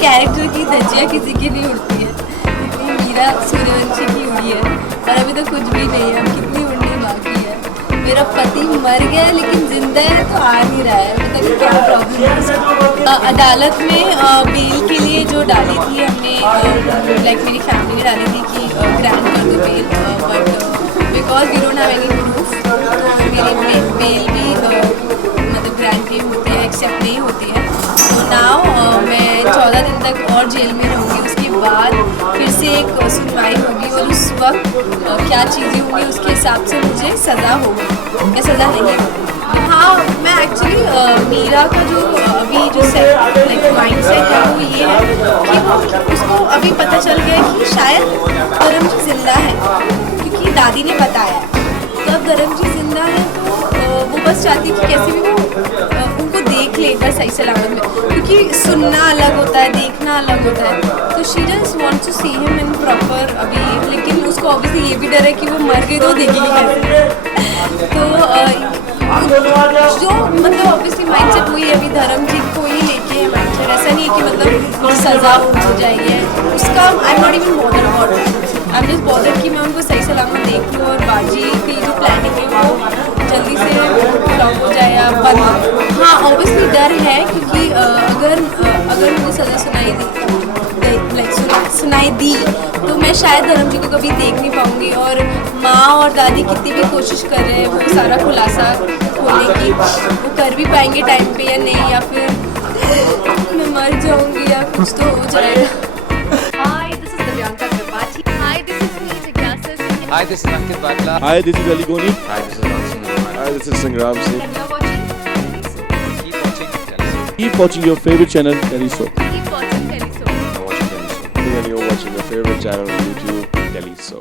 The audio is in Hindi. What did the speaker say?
कैरेक्टर की धज्जियाँ किसी की नहीं उड़ती है, जितनी मीरा सूर्यवंशी की उड़ी है। और अभी तो कुछ भी नहीं है, अब कितनी उड़नी बाकी है। मेरा पति मर गया है लेकिन जिंदा है तो आ नहीं रहा है, पता नहीं क्या प्रॉब्लम है इसका। अदालत में बेल के लिए जो डाली थी हमने, लाइक मेरी फैमिली ने डाली थी कि ग्रांट कर दो bail, but because we don't have any proof, तो मेरी बेल भी मतलब ग्रांट नहीं होती है, एक्सेप्ट नहीं होती है। तो नाउ मैं 14 दिन तक और जेल में रहूँगी, उसके बाद फिर से एक सुनवाई होगी और उस वक्त क्या चीज़ें होंगी उसके हिसाब से मुझे सज़ा होगी या सज़ा नहीं होगी। हाँ, मैं एक्चुअली मीरा का जो अभी जो लाइक माइंड सेट है वो ये है कि वो उसको अभी पता चल गया कि शायद धर्म जी जिंदा है, क्योंकि दादी ने बताया। तो अब धर्म जी जिंदा है तो वो बस चाहती है कि कैसे भी वो उनको देख ले एक बार सही सलामत में, क्योंकि सुनना अलग होता है, देखना अलग होता है। तो she just wants to see him in proper अभी, लेकिन उसको ऑब्वियसली ये भी डर है कि वो मर गई तो देखेगी कैसे। तो जो मतलब ऑब्वियसली माइंडसेट हुई है अभी धर्म जी को ही लेके है माइंडसेट, ऐसा नहीं है कि मतलब सज़ा हो जाएगी उसका। I am not even bother about that, I am just bother कि मैं उनको सही सलामत देख लूँ और बाजी की जो प्लानिंग है वो जल्दी से फ्लॉप हो जाए या बंद। हाँ, ऑब्वियसली डर है क्योंकि अगर मुझे सज़ा सुनाई दी तो मैं शायद धर्म जी को कभी देख नहीं पाऊँगी, और माँ और दादी कितनी भी कोशिश कर रहे हैं वो सारा खुलासा खोलने की, वो कर भी पाएंगे टाइम पे या नहीं, या फिर मैं मर जाऊँगी या कुछ तो हो जाएगा। Hi, this is Divyanka Tripathi. Hi, this is me, Jigyasa Singh. Hi, this is Ankit Batla. Hi, this is Ali Goni. Hi, this is Ransin Roman. Hi, this is Sangram Singh. And you're watching Keep watching Teleso. Keep watching your favorite channel, Teleso. Keep watching Teleso. You're watching Teleso. And you're watching your favorite channel on YouTube, Teleso.